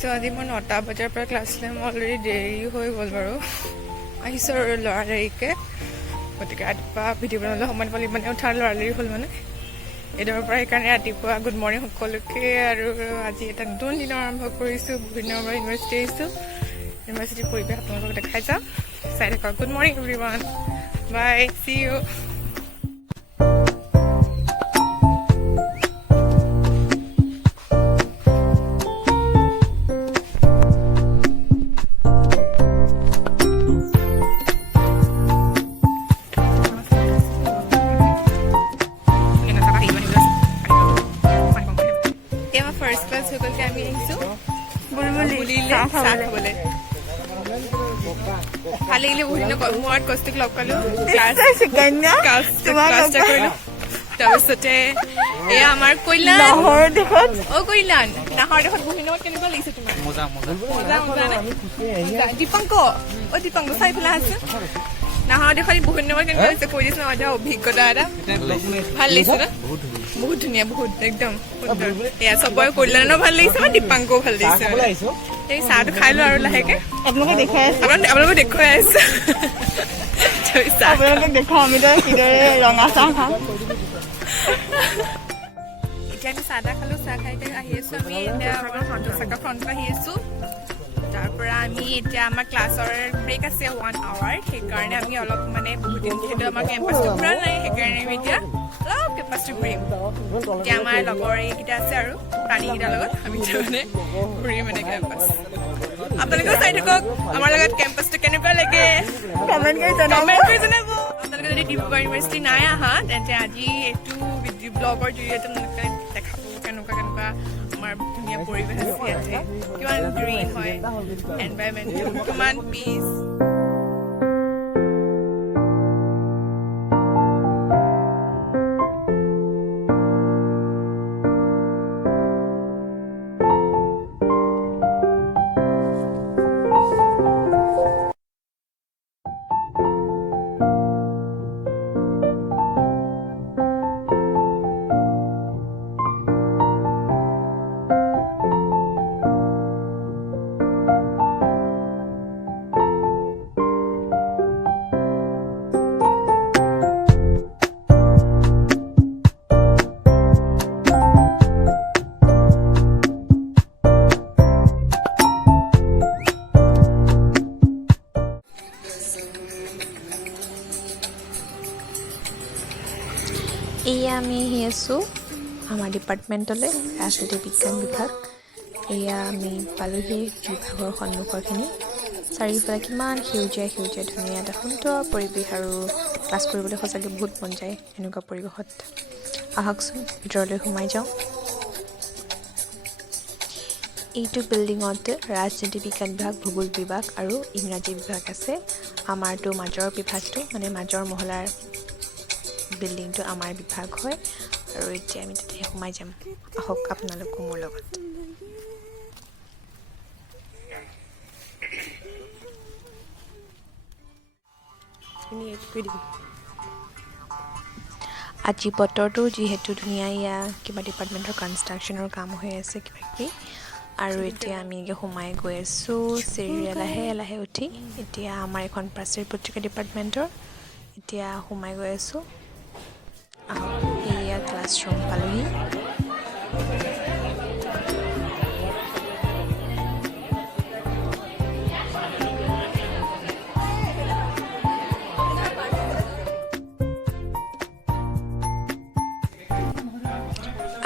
So আজি মই 9টা বজাৰ পৰা ক্লাছ ল'ম অলৰেডি দেৰি হৈ গ'ল বাৰু আহিছোঁ আৰু লৰালৰিকৈ গতিকে ৰাতিপুৱা ভিডিঅ' বনাবলৈ সময় পালি মানে উঠাৰ লৰালৰি হ'ল মানে এইদৰৰ পৰা সেইকাৰণে ৰাতিপুৱা গুড মৰ্ণিং সকলোকে আৰু আজি এটা নতুন দিনৰ আৰম্ভ কৰিছোঁ বিভিন্ন পৰা ইউনিভাৰ্চিটি আহিছোঁ ইউনিভাৰ্চিটিৰ পৰিৱেশ আপোনালোকক দেখাই যাওঁ চাই থাকক গুড মৰ্ণিং এভৰিৱান বাই চি ইউ ফাৰ্ষ্ট ক্লাছ হৈ গ'ল আমি আহিছোঁ বুলবুলিলে চাহ খাবলৈ ভাল লাগিলে বহুত দিনৰ মূৰত কষ্টক লগ পালোঁ কৰিলোঁ তাৰপিছতে এয়া আমাৰ কল্যাণ অ' কল্যাণ নাহৰ দেশত বহুত দিনত কেনেকুৱা লাগিছে তোমাৰ দীপাংক অ' দীপাংক চাই পেলাই আছে নাহৰ দেশত বহুত দিনৰ কেনেকুৱা লাগিছে কৈ দিছোঁ এটা অভিজ্ঞতা এটা ভাল লাগিছে ন বহুত ধুনীয়া বহুত একদম সুন্দৰ এয়া চবৰে কল্যাণো ভাল লাগিছে বা দীপাংকও ভাল লাগিছে এই চাহটো খাই লো আৰু লাহেকে আপোনালোকে দেখুৱাই আছে দেখুৱাওঁ আমি কিদৰে ৰঙা চাহ খাম এতিয়া আমি চাহ তাহ খালোঁ চাহ খাই আহি আছোঁ আমি এতিয়া আমাৰ সন্তোষাকা ফ্ৰণ্টত আহি আছোঁ তাৰ পৰা আমি এতিয়া আমাৰ ক্লাছৰ ব্ৰেক আছে 1 আৱাৰ সেইকাৰণে আমি অলপ মানে বহুত দিন যিহেতু আমাৰ কেম্পাছটো ঘূৰা নাই সেইকাৰণে আমি এতিয়া অলপ কেম্পাছটো ঘূৰিম এতিয়া আমাৰ লগৰ এইকেইটা আছে আৰু প্ৰাণীকেইটাৰ লগত আমি মানে ঘূৰিম মানে কেম্পাছ আপোনালোকেও চাই থাকক আমাৰ লগত কেম্পাছটো কেনেকুৱা লাগে কমেণ্ট কৰি জনাব আপোনালোকে যদি ডিব্ৰুগড় ইউনিভাৰ্চিটি নাই অহা তেন্তে আজি এইটো ব্লগৰ জৰিয়তে আপোনালোকে দেখাব কেনেকুৱা কেনেকুৱা আমাৰ ধুনীয়া পৰিৱেশ আছে ইয়াতে কিমান গ্ৰীণ হয় এনভাইৰনমেণ্ট কিমান পিচ এয়া আমি আহি আছোঁ আমাৰ ডিপাৰ্টমেণ্টলৈ ৰাজনীতি বিজ্ঞান বিভাগ এয়া আমি পালোহি বিভাগৰ সন্মুখৰখিনি চাৰিওফালে কিমান সেউজীয়া সেউজীয়া ধুনীয়া এটা সুন্দৰ পৰিৱেশ আৰু ক্লাছ কৰিবলৈ সঁচাকৈ বহুত মন যায় এনেকুৱা পৰিৱেশত আহকচোন ভিতৰলৈ সোমাই যাওঁ এইটো বিল্ডিঙত ৰাজনীতি বিজ্ঞান বিভাগ ভূগোল বিভাগ আৰু ইংৰাজী বিভাগ আছে আমাৰতো মাজৰ বিভাগটো মানে মাজৰ মহলাৰ বিল্ডিংটো আমাৰ বিভাগ হয় আৰু এতিয়া আমি তাতে সোমাই যাম আহক আপোনালোকো মোৰ লগত আজি বতৰটো যিহেতু ধুনীয়া ইয়া কিবা ডিপাৰ্টমেণ্টৰ কনষ্ট্ৰাকশ্যনৰ কাম হৈ আছে কিবা কিবি আৰু এতিয়া আমি সোমাই গৈ আছোঁ চিৰিৰে লাহে লাহে উঠি এতিয়া আমাৰ এখন প্ৰাচীৰ পত্ৰিকা ডিপাৰ্টমেণ্টৰ এতিয়া সোমাই গৈ আছোঁ এয়া ক্লাছৰুম পালোহি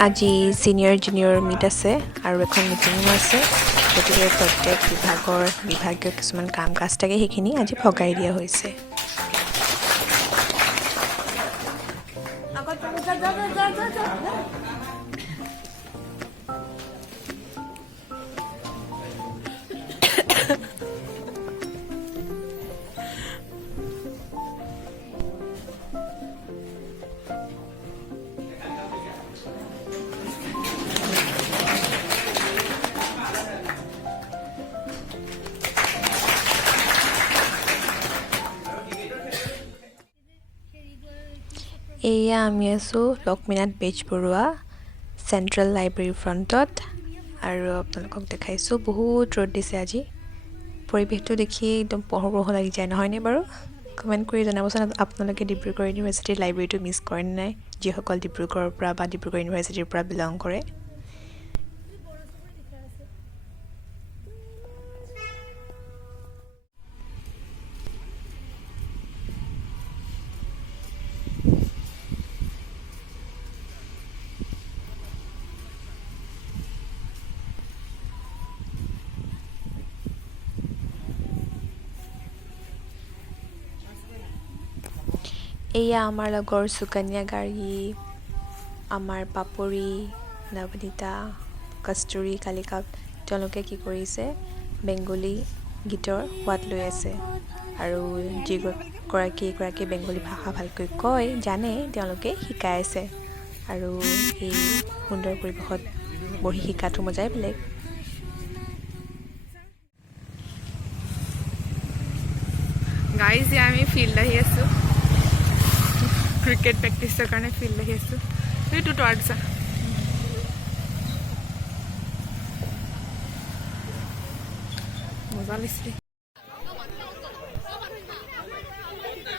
আজি ছিনিয়ৰ জুনিয়ৰ মিট আছে আৰু এখন মিটিঙো আছে গতিকে প্ৰত্যেক বিভাগীয় কিছুমান কাম কাজ থাকে সেইখিনি আজি ভগাই দিয়া হৈছে এয়া আমি আছোঁ লক্ষ্মীনাথ বেজবৰুৱা চেণ্ট্ৰেল লাইব্ৰেৰীৰ ফ্ৰণ্টত আৰু আপোনালোকক দেখাইছোঁ বহুত ৰ'দ দিছে আজি পৰিৱেশটো দেখি একদম পঢ়ো লাগি যায় নহয়নে বাৰু কমেণ্ট কৰি জনাবচোন আপোনালোকে ডিব্ৰুগড় ইউনিভাৰ্চিটিৰ লাইব্ৰেৰীটো মিছ কৰে নে নাই যিসকল ডিব্ৰুগড়ৰ পৰা বা ডিব্ৰুগড় ইউনিভাৰ্চিটিৰ পৰা বিলং কৰে এয়া আমাৰ লগৰ সুকন্যা গাৰ্গী আমাৰ পাপৰি নৱনীতা কস্তুৰী কালিকা তেওঁলোকে কি কৰিছে বেংগলী গীতৰ সোৱাদ লৈ আছে আৰু যিগৰাকী বেংগলী ভাষা ভালকৈ কয় জানে তেওঁলোকে শিকাই আছে আৰু এই সুন্দৰ পৰিৱেশত বহি শিকাটো মজাই বেলেগ গাইজ আমি ফিল্ড আহি আছোঁ ক্ৰিকেট প্ৰেক্টিছৰ কাৰণে ফিল্ড আহি আছোঁ এইটো তোৰ মজা লাগিছে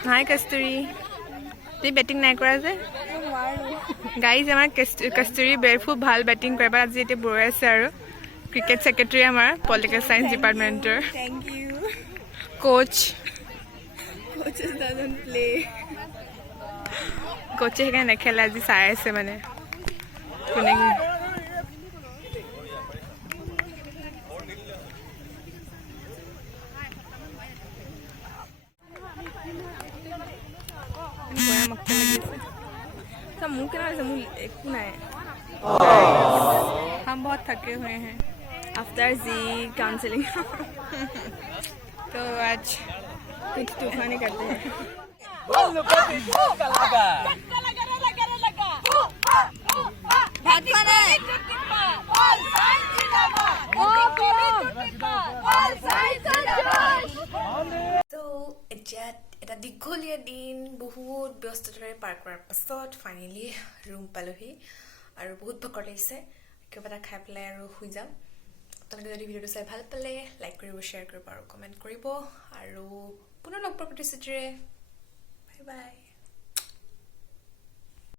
হাই কস্তুৰী তুমি বেটিং নাই কৰা যে গাইজ আমাৰ কস্তুৰী খুব ভাল বেটিং কৰে বাট আজি এতিয়া বৈ আছে আৰু ক্ৰিকেট ছেক্ৰেটাৰী আমাৰ পলিটিকেল চায়েন্স ডিপাৰ্টমেণ্টৰ Thank you. Koch Coaches doesn't play. কোচে সেইকাৰণে নেখেলে আজি চাই আছে মানে কোনে मुँह के ना मुँह एक नहीं हम बहुत थके हुए हैं After the counseling. तो आज कुछ तूफानी करते हैं এতিয়া এটা দীঘলীয়া দিন বহুত ব্যস্ততাৰে পাৰ কৰাৰ পাছত ফাইনেলি ৰুম পালোহি আৰু বহুত ভোকৰ লাগিছে কিবা এটা খাই পেলাই আৰু শুই যাম আপোনালোকে যদি ভিডিঅ'টো চাই ভাল পালে লাইক কৰিব শ্বেয়াৰ কৰিব আৰু কমেণ্ট কৰিব আৰু পুনৰ লগ পোৱাৰ প্ৰতিশ্ৰুতিৰে বাই বাই